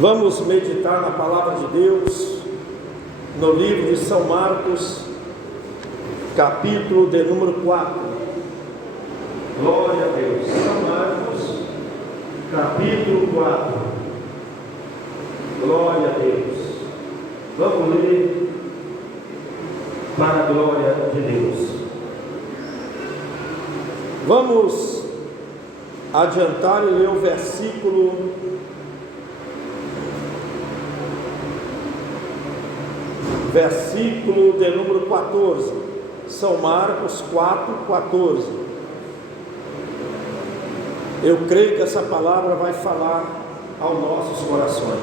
Vamos meditar na palavra de Deus, no livro de São Marcos, capítulo de número 4. Glória a Deus. São Marcos, capítulo 4. Glória a Deus. Vamos ler para a glória de Deus. Vamos adiantar e ler o versículo de número 14, São Marcos 4:14. Eu creio que essa palavra vai falar aos nossos corações.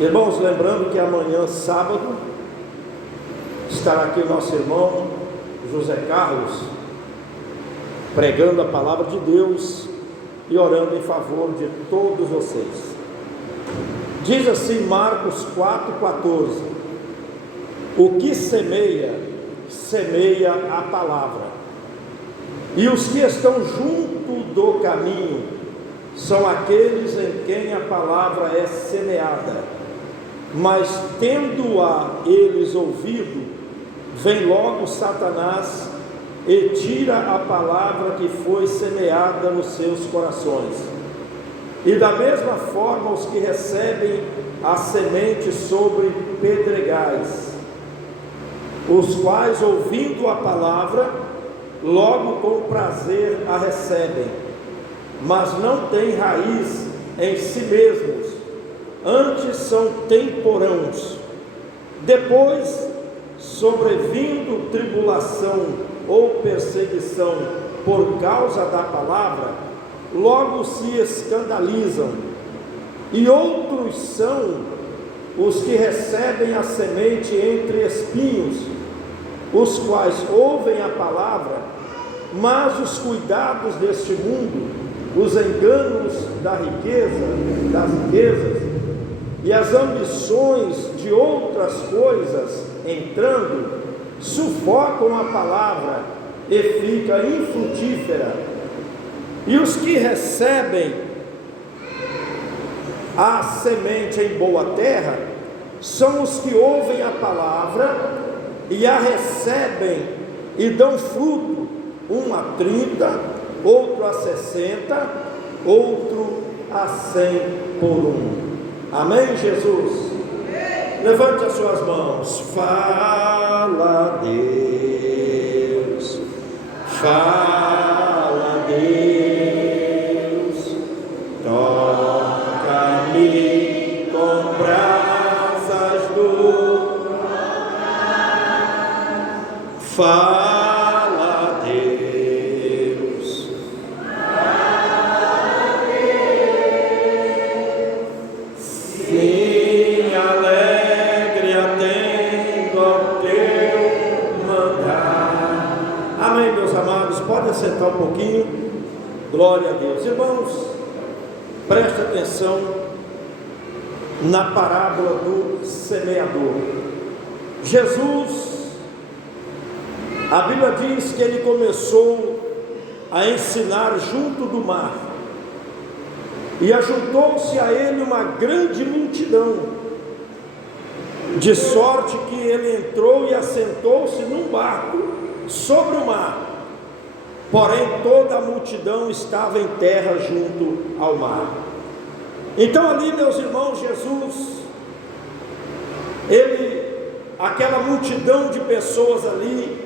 Irmãos, lembrando que amanhã, sábado, estará aqui o nosso irmão José Carlos, pregando a palavra de Deus e orando em favor de todos vocês. Diz assim Marcos 4:14: o que semeia, semeia a palavra, e os que estão junto do caminho são aqueles em quem a palavra é semeada, mas tendo-a eles ouvido, vem logo Satanás e tira a palavra que foi semeada nos seus corações. E da mesma forma os que recebem a semente sobre pedregais, os quais, ouvindo a palavra, logo com prazer a recebem, mas não têm raiz em si mesmos, antes são temporãos. Depois, sobrevindo tribulação ou perseguição por causa da palavra, logo se escandalizam. E outros são os que recebem a semente entre espinhos, os quais ouvem a palavra, mas os cuidados deste mundo, os enganos das riquezas e as ambições de outras coisas entrando, sufocam a palavra e fica infrutífera. E os que recebem a semente em boa terra são os que ouvem a palavra e a recebem e dão fruto, um a 30, outro a 60, outro a 100 por um. Amém, Jesus? Levante as suas mãos. Fala, Deus. Fala, Deus. Toca-me com brasas do Fala, Deus. Fala, Deus. Sim, alegre atendo ao teu mandar. Amém, meus amados. Pode sentar um pouquinho. Glória a Deus. Irmãos, preste atenção na parábola do semeador. Jesus, a Bíblia diz que ele começou a ensinar junto do mar, e ajuntou-se a ele uma grande multidão, de sorte que ele entrou e assentou-se num barco sobre o mar. Porém toda a multidão estava em terra junto ao mar. Então ali, meus irmãos, Jesus, aquela multidão de pessoas ali,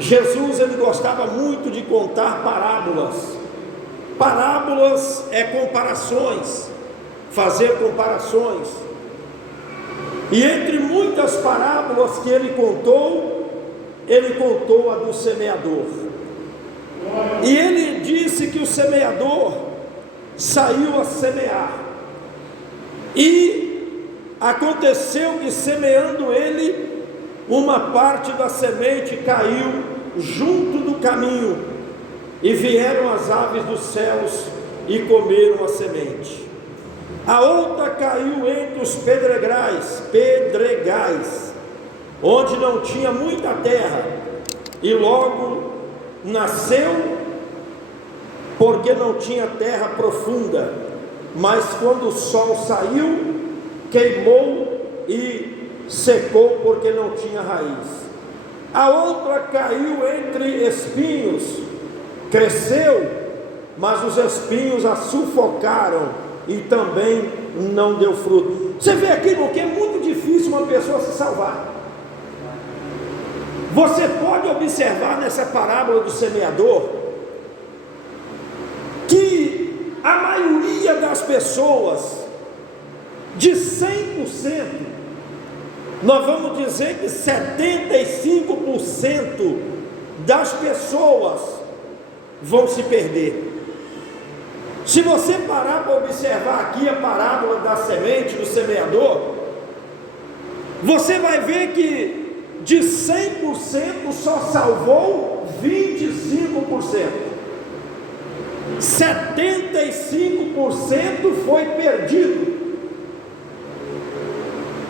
Jesus, ele gostava muito de contar parábolas. Parábolas é comparações, fazer comparações. E entre muitas parábolas que ele contou a do semeador. E ele disse que o semeador saiu a semear, e aconteceu que, semeando ele, uma parte da semente caiu junto do caminho, e vieram as aves dos céus e comeram a semente. A outra caiu entre os pedregais, onde não tinha muita terra, e logo nasceu porque não tinha terra profunda, mas quando o sol saiu, queimou e secou, porque não tinha raiz. A outra caiu entre espinhos, cresceu, mas os espinhos a sufocaram e também não deu fruto. Você vê aqui, irmão, que é muito difícil uma pessoa se salvar. Você pode observar nessa parábola do semeador que a maioria das pessoas, de 100%, nós vamos dizer que 75% das pessoas vão se perder. Se você parar para observar aqui a parábola da semente, do semeador, você vai ver que de 100% só salvou 25%. 75% foi perdido.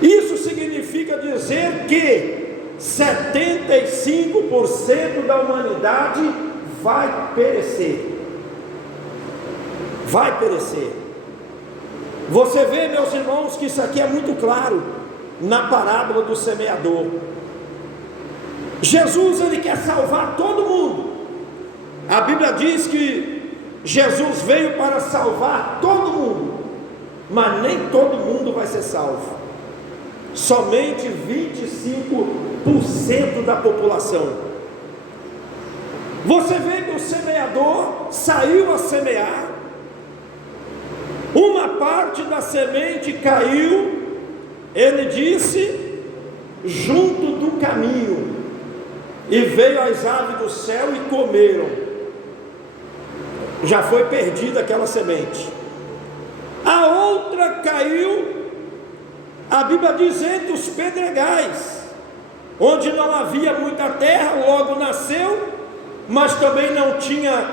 Isso significa dizer que 75% da humanidade vai perecer. Vai perecer. Você vê, meus irmãos, que isso aqui é muito claro na parábola do semeador. Jesus, ele quer salvar todo mundo. A Bíblia diz que Jesus veio para salvar todo mundo, mas nem todo mundo vai ser salvo. Somente 25% da população. Você vê que o semeador saiu a semear, uma parte da semente caiu, ele disse, junto do caminho, e veio as aves do céu e comeram. Já foi perdida aquela semente. A outra caiu, a Bíblia diz, entre os pedregais, onde não havia muita terra, logo nasceu, mas também não tinha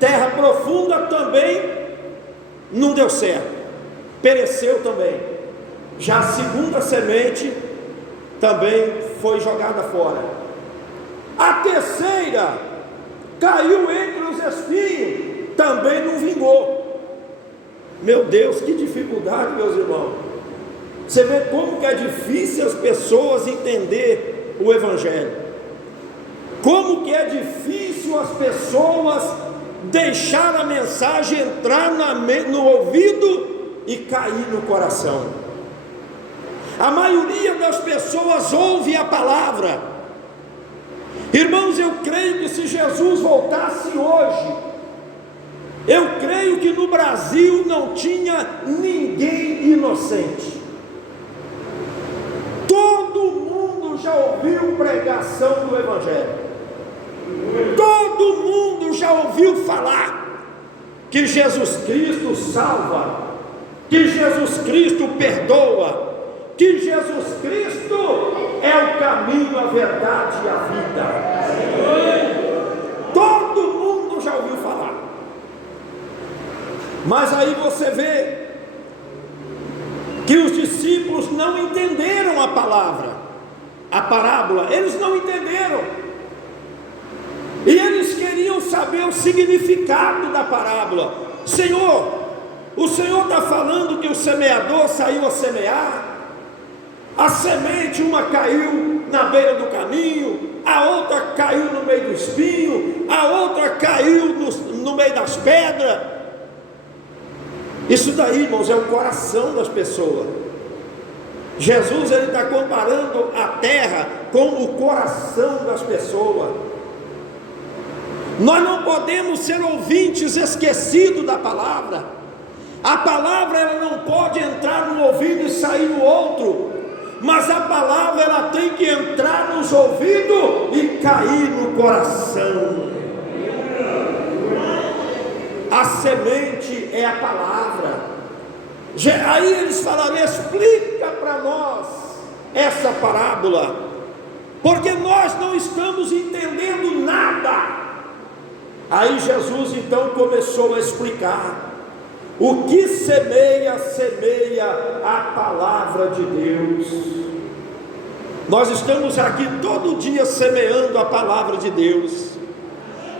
terra profunda, também não deu certo, pereceu também. Já a segunda semente também foi jogada fora. A terceira caiu entre os espinhos, também não vingou. Meu Deus, que dificuldade, meus irmãos. Você vê como que é difícil as pessoas entender o Evangelho. Como que é difícil as pessoas deixar a mensagem entrar no ouvido e cair no coração. A maioria das pessoas ouve a palavra. Irmãos, eu creio que se Jesus voltasse hoje, eu creio que no Brasil não tinha ninguém inocente. Todo mundo já ouviu pregação do Evangelho. Todo mundo já ouviu falar que Jesus Cristo salva, que Jesus Cristo perdoa, que Jesus Cristo é o caminho, a verdade e a vida. Todo mundo já ouviu falar. Mas aí você vê que os discípulos não entenderam a palavra, a parábola, eles não entenderam. E eles queriam saber o significado da parábola. Senhor, o Senhor está falando que o semeador saiu a semear, a semente, uma caiu na beira do caminho, a outra caiu no meio do espinho, a outra caiu no meio das pedras. Isso daí, irmãos, é o coração das pessoas. Jesus, ele está comparando a terra com o coração das pessoas. Nós não podemos ser ouvintes esquecidos da palavra. A palavra, ela não pode entrar no ouvido e sair no outro, mas a palavra, ela tem que entrar nos ouvidos e cair no coração. A semente é a palavra. Aí eles falaram: explica para nós essa parábola, porque nós não estamos entendendo nada. Aí Jesus então começou a explicar: o que semeia, semeia a palavra de Deus. Nós estamos aqui todo dia semeando a palavra de Deus.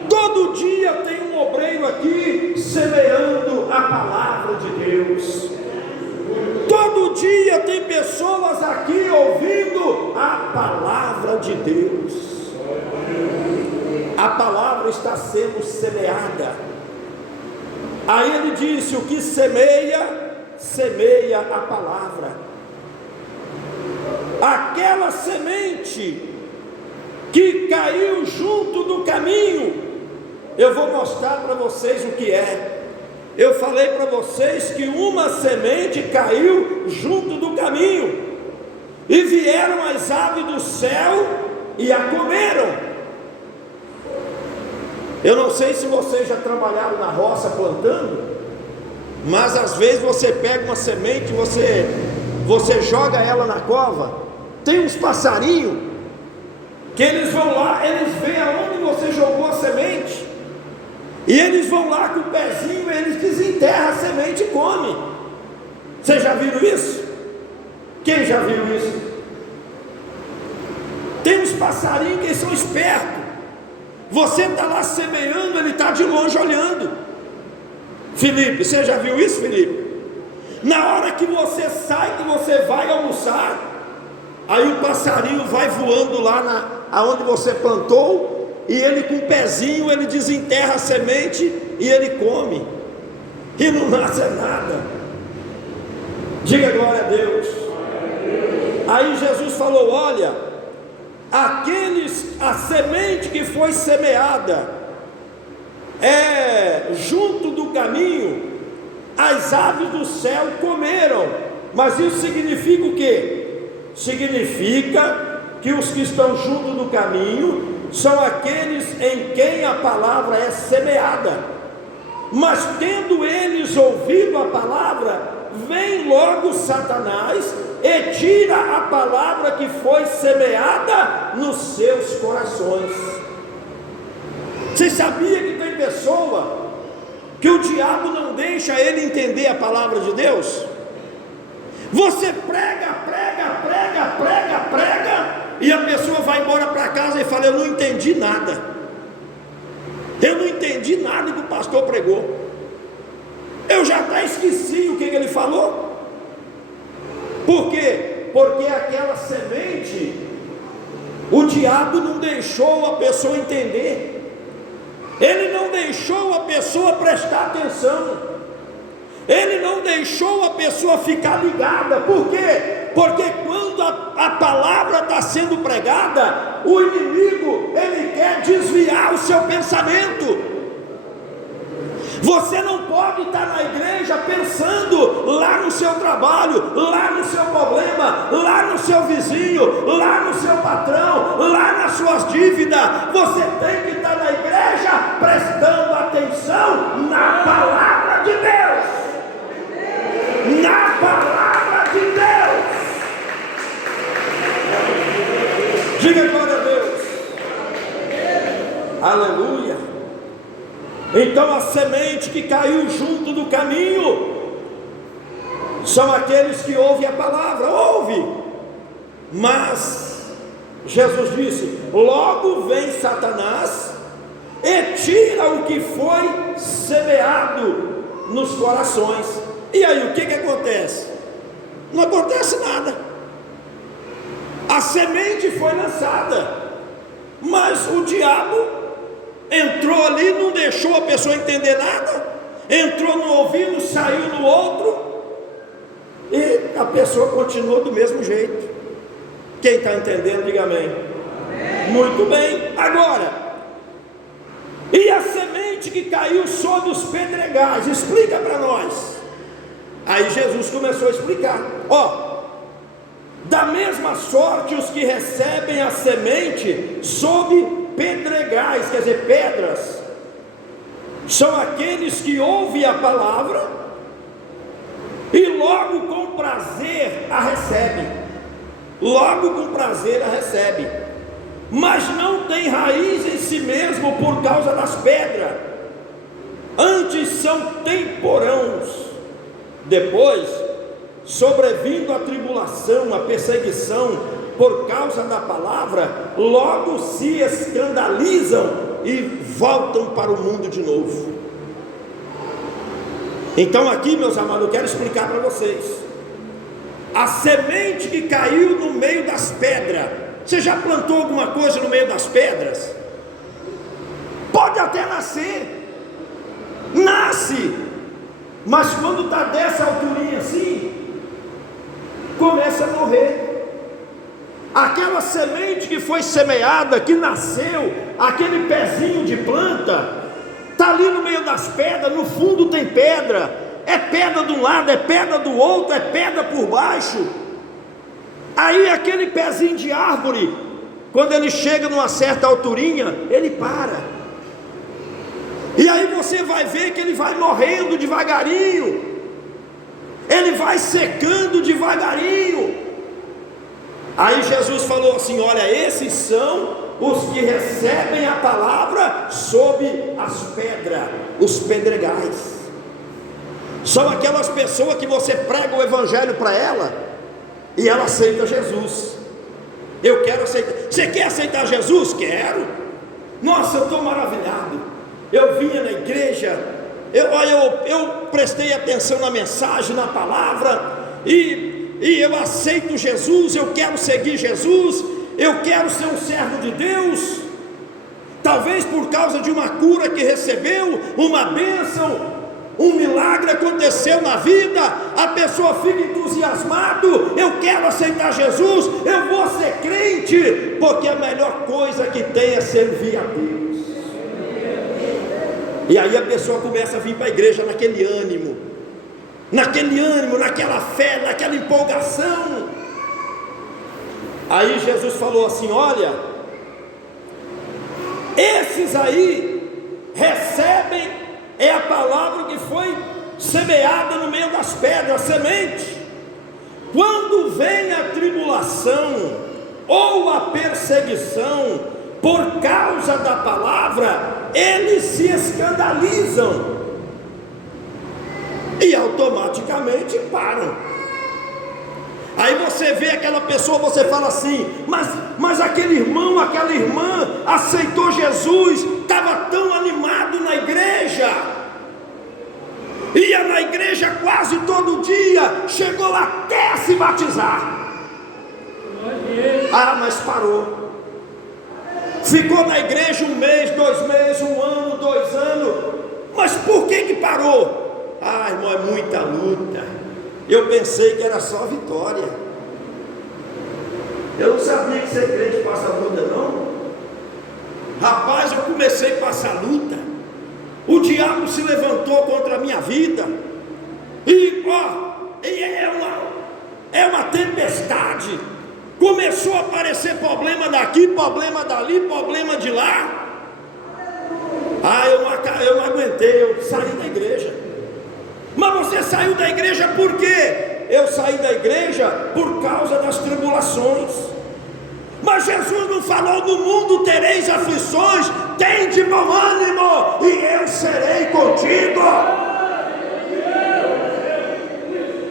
Todo dia tem um obreiro aqui semeando a palavra de Deus. Todo dia tem pessoas aqui ouvindo a palavra de Deus. A palavra está sendo semeada. Aí ele disse: o que semeia, semeia a palavra. Aquela semente que caiu junto do caminho, eu vou mostrar para vocês o que é. Eu falei para vocês que uma semente caiu junto do caminho, e vieram as aves do céu e a comeram. Eu não sei se vocês já trabalharam na roça plantando, mas às vezes você pega uma semente, você joga ela na cova, tem uns passarinhos que eles vão lá, eles veem aonde você jogou a semente, e eles vão lá com o pezinho, eles desenterram a semente e comem. Vocês já viram isso? Quem já viu isso? Tem uns passarinhos que são espertos. Você está lá semeando, ele está de longe olhando. Felipe, você já viu isso, Felipe? Na hora que você sai, que você vai almoçar, aí o passarinho vai voando lá aonde você plantou, e ele com o pezinho, ele desenterra a semente e ele come, e não nasce nada. Diga glória a Deus. Aí Jesus falou: olha, a semente que foi semeada junto do caminho, as aves do céu comeram. Mas isso significa o quê? Significa que os que estão junto do caminho são aqueles em quem a palavra é semeada. Mas tendo eles ouvido a palavra, vem logo Satanás e tira a palavra que foi semeada nos seus corações. Você sabia que tem pessoa que o diabo não deixa ele entender a palavra de Deus? Você prega, e a pessoa vai embora para casa e fala: eu não entendi nada. Eu não entendi nada que o pastor pregou. Eu já até esqueci o que ele falou. Por quê? Porque aquela semente, o diabo não deixou a pessoa entender. Ele não deixou a pessoa prestar atenção. Ele não deixou a pessoa ficar ligada. Por quê? Porque quando a palavra está sendo pregada, o inimigo, ele quer desviar o seu pensamento. Você não pode estar na igreja pensando lá no seu trabalho, lá no seu problema, lá no seu vizinho, lá no seu patrão, lá nas suas dívidas. Você tem que estar na igreja prestando atenção na palavra de Deus. Na palavra de Deus. Diga glória a Deus. Aleluia. Então a semente que caiu junto do caminho são aqueles que ouvem a palavra. Ouve. Mas Jesus disse: logo vem Satanás e tira o que foi semeado nos corações. E aí o que acontece? Não acontece nada. A semente foi lançada, mas o diabo entrou ali, não deixou a pessoa entender nada, entrou no ouvido, saiu no outro, e a pessoa continuou do mesmo jeito. Quem está entendendo, diga amém. Muito bem. Agora, e a semente que caiu sobre os pedregais? Explica para nós. Aí Jesus começou a explicar: da mesma sorte os que recebem a semente sob pedregais, quer dizer, pedras, são aqueles que ouvem a palavra e logo com prazer a recebem. Logo com prazer a recebem, mas não tem raiz em si mesmo por causa das pedras, antes são temporãos. Depois, sobrevindo a tribulação, a perseguição por causa da palavra, logo se escandalizam e voltam para o mundo de novo. Então aqui, meus amados, eu quero explicar para vocês. A semente que caiu no meio das pedras. Você já plantou alguma coisa no meio das pedras? Pode até nascer, nasce, mas quando está dessa alturinha assim, começa a morrer. Aquela semente que foi semeada, que nasceu, aquele pezinho de planta, está ali no meio das pedras, no fundo tem pedra, é pedra de um lado, é pedra do outro, é pedra por baixo. Aí aquele pezinho de árvore, quando ele chega numa certa alturinha, ele para. E aí você vai ver que ele vai morrendo devagarinho, ele vai secando devagarinho. Aí Jesus falou assim: olha, esses são os que recebem a palavra sob as pedras, os pedregais. São aquelas pessoas que você prega o evangelho para ela e ela aceita Jesus. Eu quero aceitar. Você quer aceitar Jesus? Quero. Nossa, eu estou maravilhado. Eu vinha na igreja, eu prestei atenção na mensagem, na palavra, e eu aceito Jesus, eu quero seguir Jesus, eu quero ser um servo de Deus. Talvez por causa de uma cura que recebeu, uma bênção, um milagre aconteceu na vida, a pessoa fica entusiasmada, eu quero aceitar Jesus, eu vou ser crente, porque a melhor coisa que tem é servir a Deus. E aí a pessoa começa a vir para a igreja naquele ânimo, naquela fé, naquela empolgação. Aí Jesus falou assim: olha, esses aí recebem, é a palavra que foi semeada no meio das pedras, a semente. Quando vem a tribulação ou a perseguição por causa da palavra, eles se escandalizam e automaticamente param. Aí você vê aquela pessoa, você fala assim: mas aquele irmão, aquela irmã aceitou Jesus, estava tão animado na igreja, ia na igreja quase todo dia, chegou até a se batizar. Ah, mas parou. Ficou na igreja 1 mês, 2 meses, 1 ano, 2 anos. Mas por que parou? Ah, irmão, é muita luta. Eu pensei que era só vitória. Eu não sabia que ser crente passa luta, não. Rapaz, eu comecei a passar luta. O diabo se levantou contra a minha vida. E é uma tempestade. Começou a aparecer problema daqui, problema dali, problema de lá. Ah, eu não aguentei, eu saí da igreja. Mas você saiu da igreja por quê? Eu saí da igreja por causa das tribulações. Mas Jesus não falou: no mundo tereis aflições, tem de bom ânimo, e eu serei contigo.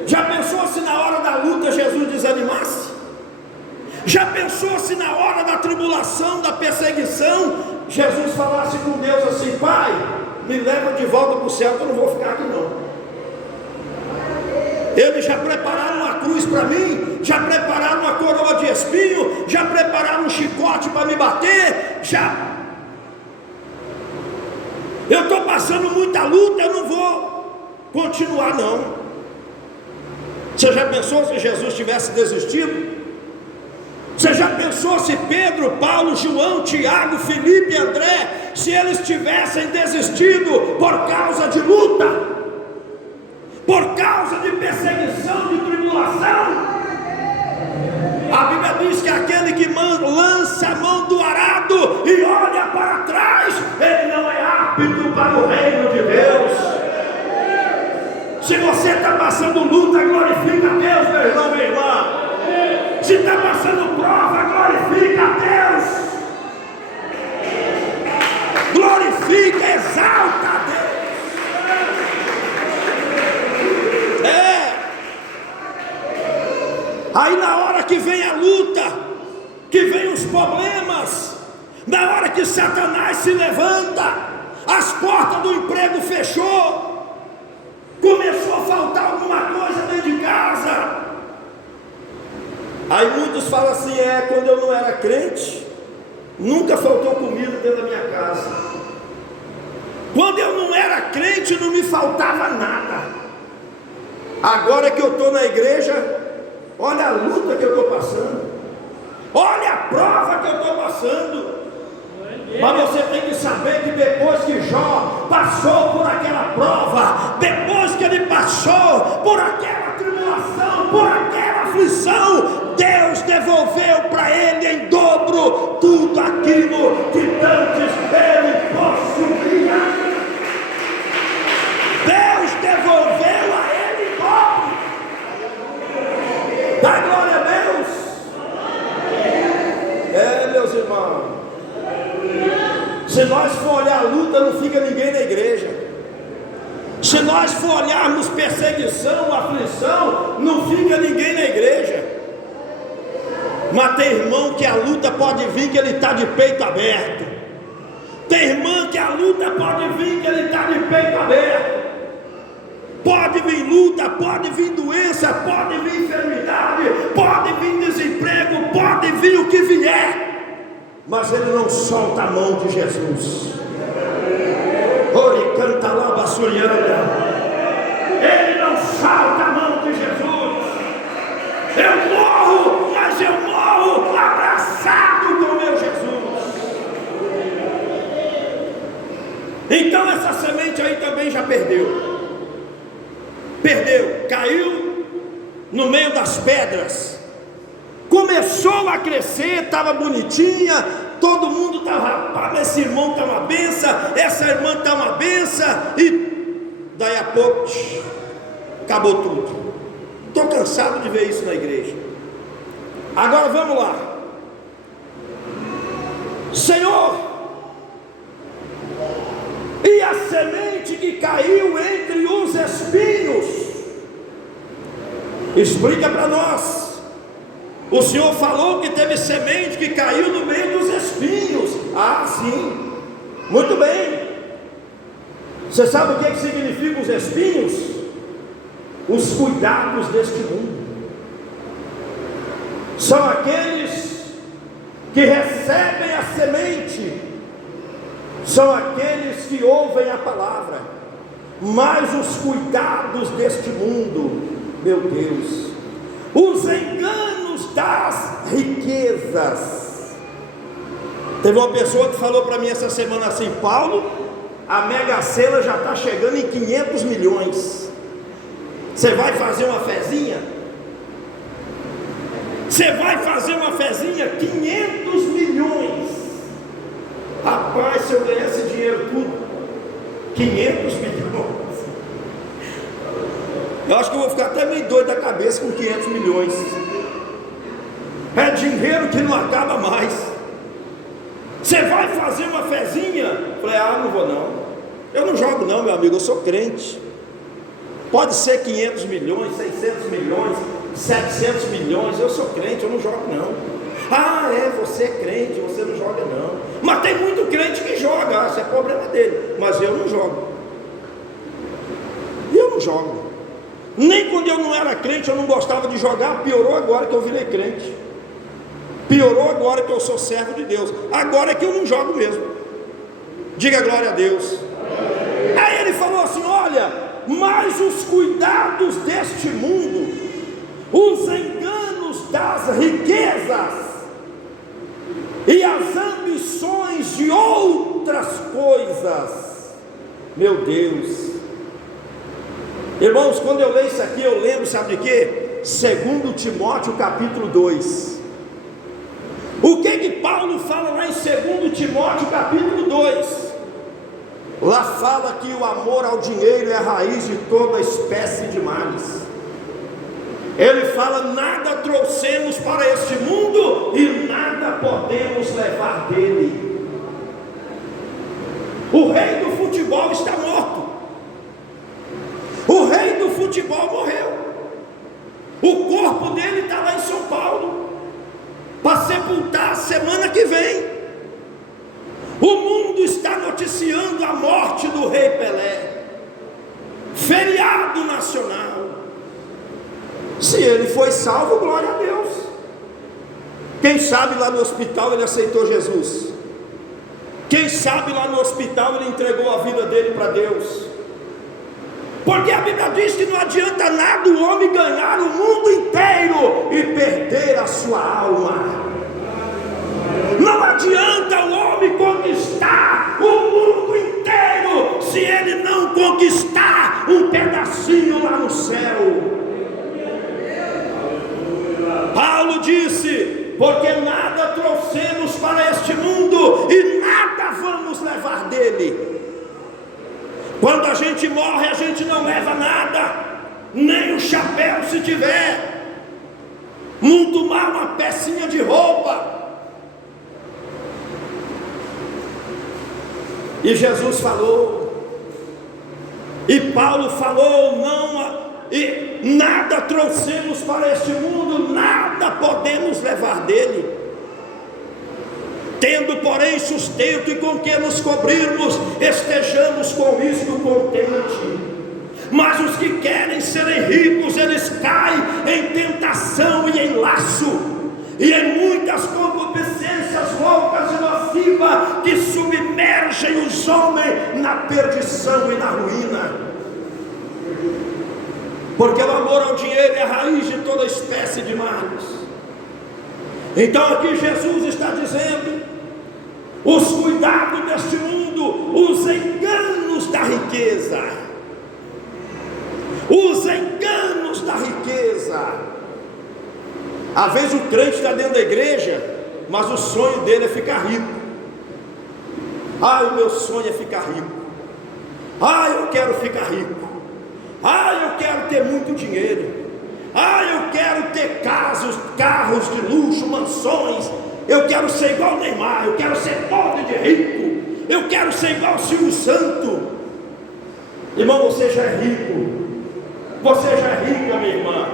Já pensou se na hora da luta Jesus desanimasse? Já pensou se na hora da tribulação, da perseguição, Jesus falasse com Deus assim: Pai, me leva de volta para o céu, que eu não vou ficar aqui não. Eles já prepararam uma cruz para mim, já prepararam uma coroa de espinho, já prepararam um chicote para me bater, eu estou passando muita luta, eu não vou continuar não. Você já pensou se Jesus tivesse desistido? Você já pensou se Pedro, Paulo, João, Tiago, Felipe e André, se eles tivessem desistido por causa de luta, por causa de perseguição, de tribulação? A Bíblia diz que aquele que lança a mão do arado e olha para trás, ele não é apto para o reino de Deus. Se você está passando luta, glorifica a Deus, meu irmão, minha irmã. Se está passando prova, glorifica a Deus. Glorifica, exalta a Deus. Aí na hora que vem a luta, que vem os problemas, Na hora que Satanás se levanta, as portas do emprego fechou, começou a faltar alguma coisa dentro de casa. Aí muitos falam assim: quando eu não era crente, nunca faltou comida dentro da minha casa. Quando eu não era crente, não me faltava nada. Agora que eu estou na igreja, olha a luta que eu estou passando, olha a prova que eu estou passando. Mas você tem que saber que depois que Jó passou por aquela prova, depois que ele passou por aquela tribulação, por aquela aflição, Deus devolveu para ele em dobro tudo aquilo que antes ele possuía. Deus devolveu a ele em dobro. Dá glória a Deus. Meus irmãos, se nós for olhar a luta, não fica ninguém na igreja. Se nós for olharmos perseguição, aflição, não fica ninguém na igreja. Mas tem irmão que a luta pode vir que ele está de peito aberto. Tem irmã que a luta pode vir que ele está de peito aberto. Pode vir luta, pode vir doença, pode vir enfermidade, pode vir desemprego, pode vir o que vier, mas ele não solta a mão de Jesus. Ori canta lá basurianda. Ele não solta a mão de Jesus. Eu morro, mas eu morro abraçado com meu Jesus. Então essa semente aí também já perdeu. Caiu no meio das pedras. Começou a crescer, estava bonitinha, todo mundo estava: rapaz, esse irmão está uma benção, essa irmã está uma benção, e daí a pouco acabou tudo. Estou cansado de ver isso na igreja. Agora vamos lá. Senhor, e a semente que caiu entre os espinhos? Explica para nós. O Senhor falou que teve semente que caiu no meio dos espinhos. Ah, sim, muito bem. Você sabe o que significam os espinhos? Os cuidados deste mundo. São aqueles que recebem a semente, são aqueles que ouvem a palavra, mas os cuidados deste mundo, meu Deus, os enganos das riquezas. Teve uma pessoa que falou para mim essa semana assim: Paulo, a Mega Sena já está chegando em 500 milhões. Você vai fazer uma fezinha? Você vai fazer uma fezinha? 500 milhões. Rapaz, se eu ganhar esse dinheiro tudo, 500 milhões. Eu acho que eu vou ficar até meio doido da cabeça com 500 milhões. É dinheiro que não acaba mais. Você vai fazer uma fezinha? Falei: não vou não. Eu não jogo não, meu amigo, eu sou crente. Pode ser 500 milhões, 600 milhões, 700 milhões, eu sou crente, eu não jogo não. Você é crente, você não joga não. Mas tem muito crente que joga, isso é problema dele. Mas eu não jogo. Eu não jogo. Nem quando eu não era crente eu não gostava de jogar. Piorou agora que eu virei crente. Piorou agora que eu sou servo de Deus. Agora é que eu não jogo mesmo. Diga glória a Deus. Aí ele falou assim: olha, mas os cuidados deste mundo, os enganos das riquezas e as ambições de outras coisas, meu Deus. Irmãos, quando eu leio isso aqui, eu lembro, sabe de quê? 2 Timóteo capítulo 2. O que Paulo fala lá em 2 Timóteo capítulo 2? Lá fala que o amor ao dinheiro é a raiz de toda espécie de males. Ele fala: nada trouxemos para este mundo e nada podemos levar dele. O rei do futebol está morto. O rei do futebol morreu. O corpo dele está lá em São Paulo para sepultar semana que vem. O mundo está noticiando a morte do rei Pelé, feriado nacional. Se ele foi salvo, glória a Deus. Quem sabe lá no hospital ele aceitou Jesus. Quem sabe lá no hospital ele entregou a vida dele para Deus. Porque a Bíblia diz que não adianta nada o homem ganhar o mundo inteiro e perder a sua alma. Não adianta o homem conquistar o mundo inteiro se ele não conquistar um pedacinho lá no céu. Paulo disse: porque nada trouxemos para este mundo e nada vamos levar dele. Quando a gente morre, a gente não leva nada, nem o chapéu se tiver, muito mal uma pecinha de roupa. E Jesus falou, e Paulo falou, e nada trouxemos para este mundo, nada podemos levar dele. Tendo, porém, sustento e com que nos cobrirmos, estejamos com isto contente. Mas os que querem serem ricos, eles caem em tentação e em laço, e em muitas concupiscências loucas e nocivas, que submergem os homens na perdição e na ruína. Porque o amor ao dinheiro é a raiz de toda espécie de males. Então aqui Jesus está dizendo: os cuidados deste mundo, os enganos da riqueza, os enganos da riqueza. Às vezes o crente está dentro da igreja, mas o sonho dele é ficar rico. O meu sonho é ficar rico. Eu quero ficar rico. Eu quero ter muito dinheiro. Eu quero ter carros de luxo, mansões. Eu quero ser igual o Neymar. Eu quero ser pobre de rico. Eu quero ser igual o Silvio Santos. Irmão, você já é rico. Você já é rica, minha irmã.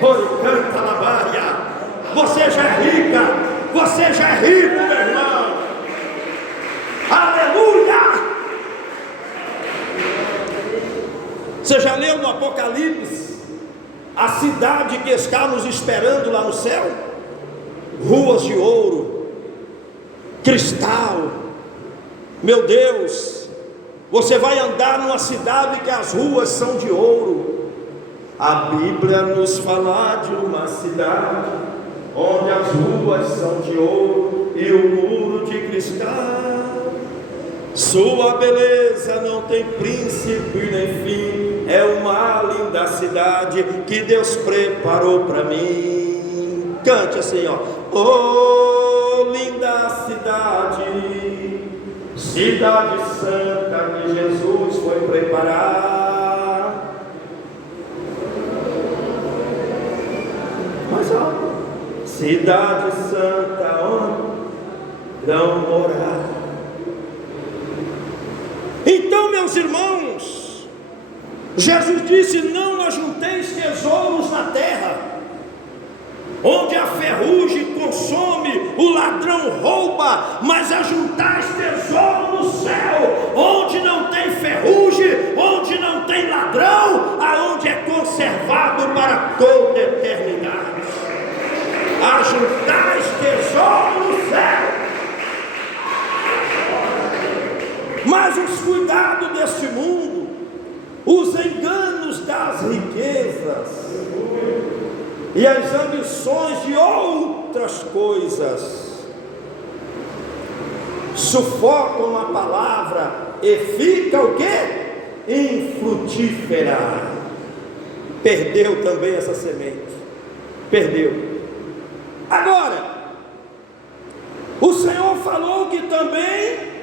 Canta na Bária. Você já é rica. Você já é rico, meu irmão. Aleluia. Você já leu no Apocalipse a cidade que está nos esperando lá no céu? Ruas de ouro, cristal. Meu Deus, você vai andar numa cidade que as ruas são de ouro. A Bíblia nos fala de uma cidade onde as ruas são de ouro e o muro de cristal. Sua beleza não tem princípio e nem fim. É uma linda cidade que Deus preparou para mim. Cante assim, ó. Oh, linda cidade, cidade santa que Jesus foi preparar. Mas ó, cidade santa onde não morar. Então, meus irmãos, Jesus disse: não ajunteis tesouros na terra, onde a ferrugem consome, o ladrão rouba, mas ajuntais tesouro no céu, onde não tem ferrugem, onde não tem ladrão, aonde é conservado para toda a eternidade. Ajuntais tesouro no céu. Mas os cuidados deste mundo, os enganos das riquezas e as ambições de outras coisas sufocam a palavra e fica o quê? Infrutífera. Perdeu também essa semente. Perdeu. Agora, o Senhor falou que também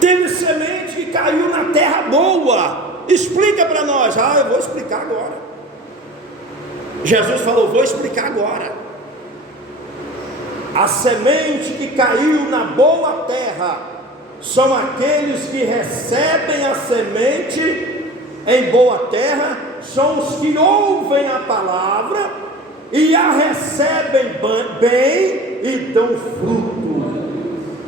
teve semente que caiu na terra boa. Explica para nós. Eu vou explicar agora. Jesus falou: vou explicar agora. A semente que caiu na boa terra são aqueles que recebem a semente em boa terra, são os que ouvem a palavra e a recebem bem e dão fruto.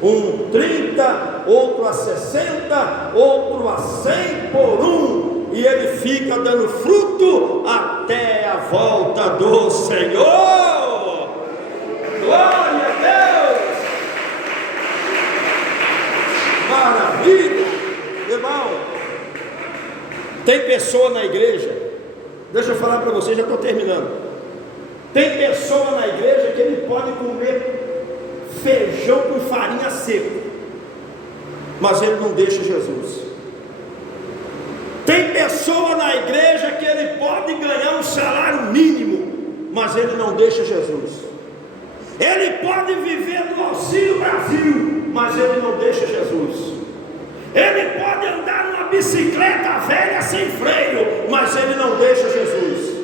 um 30, outro a 60, outro a 100 por um, e ele fica dando fruto até a volta do Senhor. Glória a Deus! Maravilha! Irmão, tem pessoa na igreja, deixa eu falar para você, já estou terminando. Tem pessoa na igreja que ele pode comer feijão com farinha seca, mas ele não deixa Jesus. Tem pessoa na igreja que ele pode ganhar um salário mínimo, mas ele não deixa Jesus. Ele pode viver do Auxílio Brasil, mas ele não deixa Jesus. Ele pode andar numa bicicleta velha sem freio, mas ele não deixa Jesus.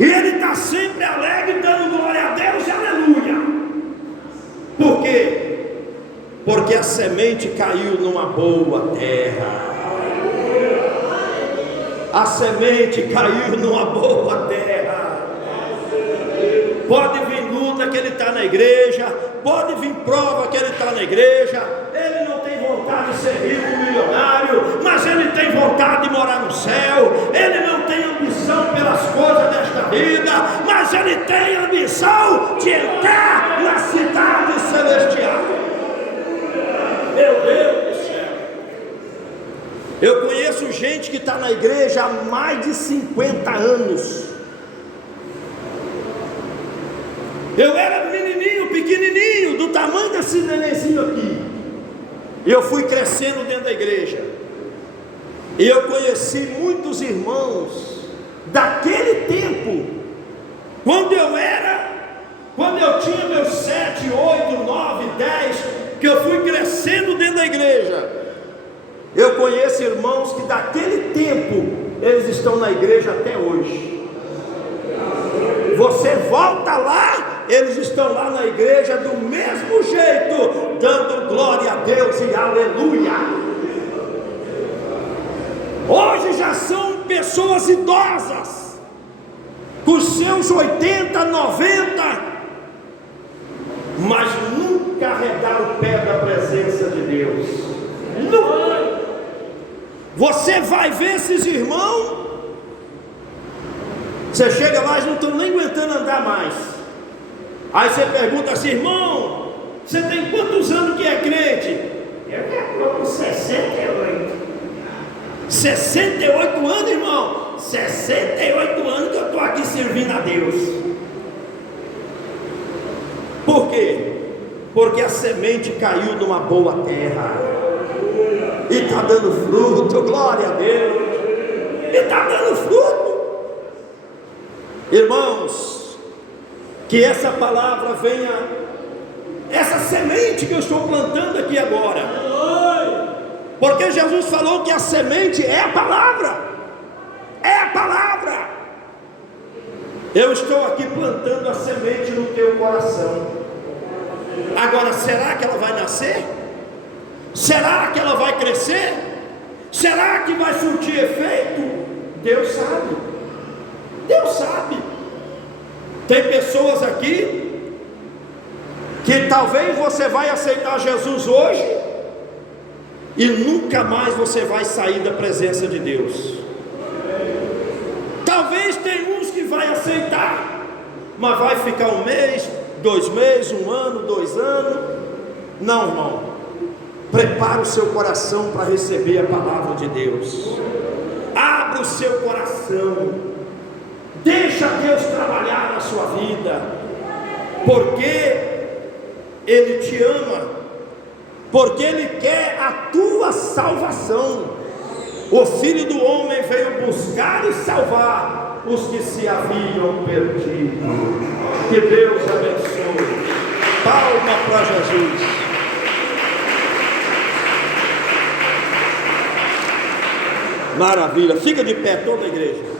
E ele está sempre alegre, dando glória a Deus e aleluia. Por quê? Porque a semente caiu numa boa terra. A semente caiu numa boa terra. Pode vir luta que ele está na igreja, pode vir prova que ele está na igreja. Ele não tem vontade de ser rico, milionário, mas ele tem vontade de morar no céu. Ele não tem ambição pelas coisas desta vida, mas ele tem ambição de entrar na cidade celestial. Meu Deus do céu! Eu conheço gente que está na igreja há mais de 50 anos. Eu era menininho, pequenininho, do tamanho desse nenenzinho aqui. Eu fui crescendo dentro da igreja. E eu conheci muitos irmãos daquele tempo, quando eu tinha meus 7, 8, 9, 10, que eu fui crescendo dentro da igreja. Eu conheço irmãos que daquele tempo, eles estão na igreja até hoje. Você volta lá, eles estão lá na igreja do mesmo jeito, dando glória a Deus e aleluia. Hoje já são pessoas idosas, com seus 80, 90, mas nunca arredaram o pé da presença de Deus. Nunca. Você vai ver esses irmãos, você chega lá, eles não estão nem aguentando andar mais. Aí você pergunta assim: irmão, você tem quantos anos que é crente? Eu já estou com 68. 68 anos, irmão? 68 anos que eu estou aqui servindo a Deus. Por quê? Porque a semente caiu numa boa terra e está dando fruto, glória a Deus. E está dando fruto. Irmãos, que essa palavra venha, essa semente que eu estou plantando aqui agora, porque Jesus falou que a semente é a palavra, é a palavra. Eu estou aqui plantando a semente no teu coração. Agora, será que ela vai nascer? Será que ela vai crescer? Será que vai surtir efeito? Deus sabe. Deus sabe. Tem pessoas aqui que talvez você vai aceitar Jesus hoje e nunca mais você vai sair da presença de Deus. Talvez tem uns que vai aceitar, mas vai ficar um mês, 2 meses, 1 ano, 2 anos. Não, irmão. Prepara o seu coração para receber a palavra de Deus. Abra o seu coração. Deixa Deus trabalhar na sua vida, porque Ele te ama, porque Ele quer a tua salvação. O Filho do Homem veio buscar e salvar os que se haviam perdido. Que Deus abençoe. Palma para Jesus. Maravilha. Fica de pé toda a igreja.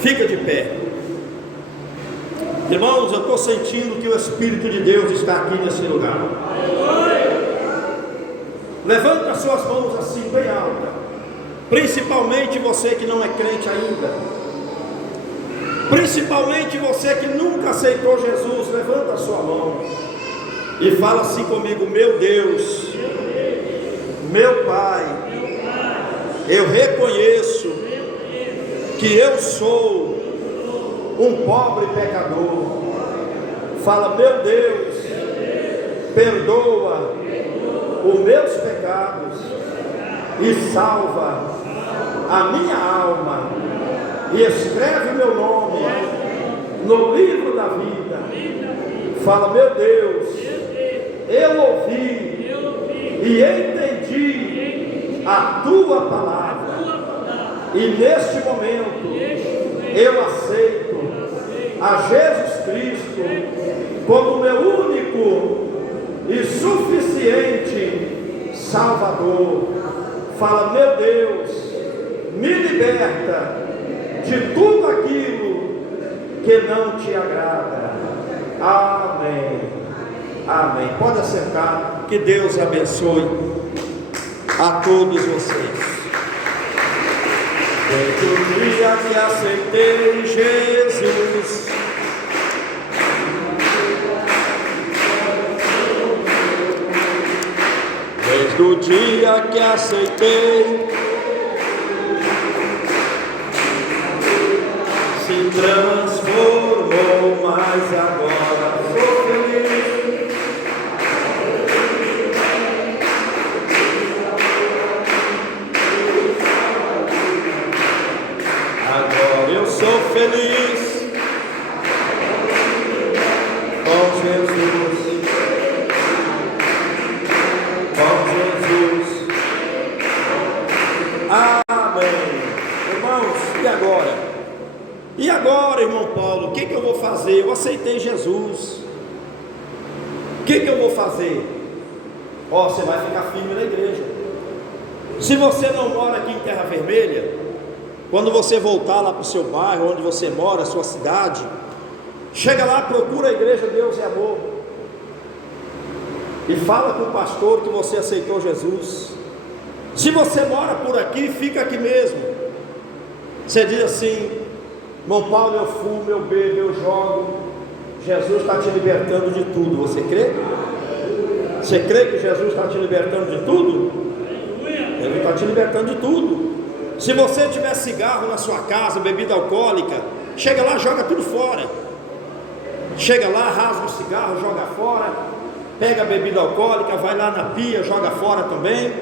Fica de pé. Irmãos, eu estou sentindo que o Espírito de Deus está aqui nesse lugar. Levanta as suas mãos assim, bem alta. Principalmente você que não é crente ainda. Principalmente você que nunca aceitou Jesus, levanta a sua mão e fala assim comigo: meu Deus, meu Pai, eu reconheço que eu sou um pobre pecador. Fala: meu Deus, perdoa os meus pecados e salva a minha alma, e escreve meu nome no livro da vida. Fala: meu Deus, eu ouvi e entendi a tua palavra, e neste momento eu aceito a Jesus Cristo como meu único e suficiente Salvador. Fala: meu Deus, me liberta de tudo aquilo que não te agrada. Amém. Amém. Pode assentar. Que Deus abençoe a todos vocês. Desde o dia que aceitei Jesus, desde o dia que aceitei, se transformou, mas agora sou feliz. Agora eu sou feliz com Jesus, com Jesus. Amém. Irmãos, e agora? E agora, irmão Paulo, o que eu vou fazer? Eu aceitei Jesus. O que eu vou fazer? Você vai ficar firme na igreja. Se você não mora aqui em Terra Vermelha, quando você voltar lá para o seu bairro, onde você mora, a sua cidade, chega lá, procura a igreja Deus é Amor e fala com o pastor que você aceitou Jesus. Se você mora por aqui, fica aqui mesmo. Você diz assim: irmão Paulo, eu fumo, eu bebo, eu jogo. Jesus está te libertando de tudo. Você crê? Você crê que Jesus está te libertando de tudo? Ele está te libertando de tudo. Se você tiver cigarro na sua casa, bebida alcoólica, chega lá, joga tudo fora. Chega lá, rasga o cigarro, joga fora. Pega a bebida alcoólica, vai lá na pia, joga fora também.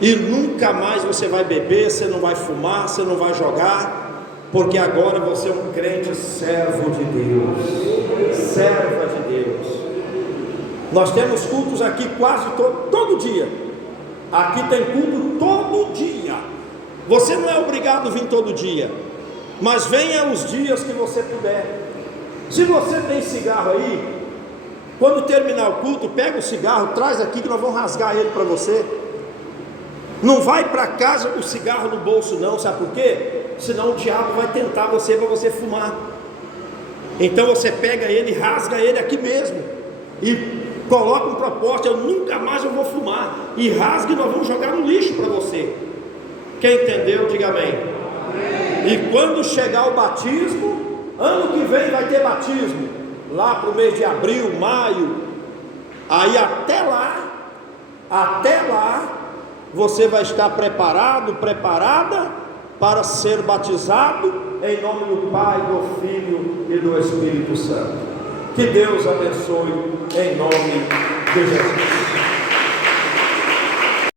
E nunca mais você vai beber, você não vai fumar, você não vai jogar, porque agora você é um crente servo de Deus, serva de Deus. Nós temos cultos aqui quase todo dia. Aqui tem culto todo dia. Você não é obrigado a vir todo dia, mas venha os dias que você puder. Se você tem cigarro aí, quando terminar o culto, pega o cigarro, traz aqui que nós vamos rasgar ele para você. Não vai para casa com o cigarro no bolso não, sabe por quê? Senão o diabo vai tentar você para você fumar. Então você pega ele, rasga ele aqui mesmo e coloca um propósito: eu nunca mais eu vou fumar, e rasga e nós vamos jogar no lixo para você. Quem entendeu, diga amém. E quando chegar o batismo, ano que vem vai ter batismo, lá para o mês de abril, maio. Aí até lá, você vai estar preparado, preparada para ser batizado em nome do Pai, do Filho e do Espírito Santo. Que Deus abençoe em nome de Jesus.